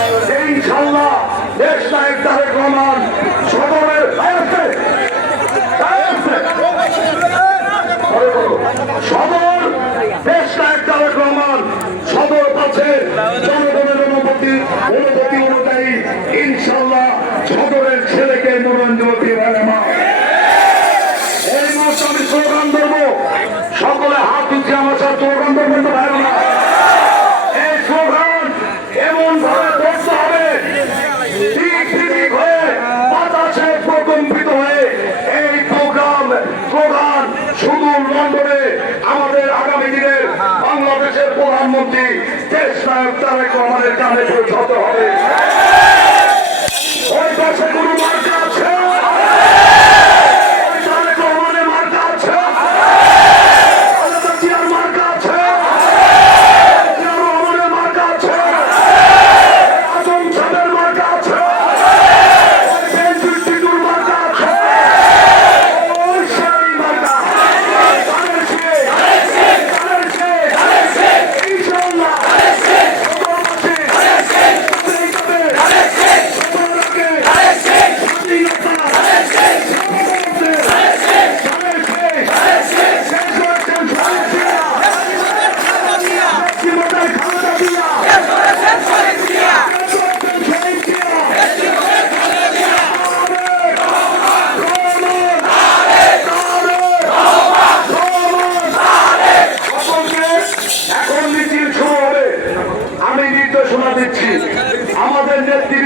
ইনশাল্লাহ দেশ নায়ক তারেক রহমান সদরের সদর দেশ নায়ক তারেক রহমান সদর পাচ্ছে জনগণের অনুমতি অনুমতি অনুযায়ী ইনশাল্লাহ সদরের শুধু লন্ডনে আমাদের আগামী দিনের বাংলাদেশের প্রধানমন্ত্রী দেশ নায়ক তারেক রহমানের কানে পৌঁছাতে হবে। ঘোষণা দিচ্ছি। আমাদের নেত্রী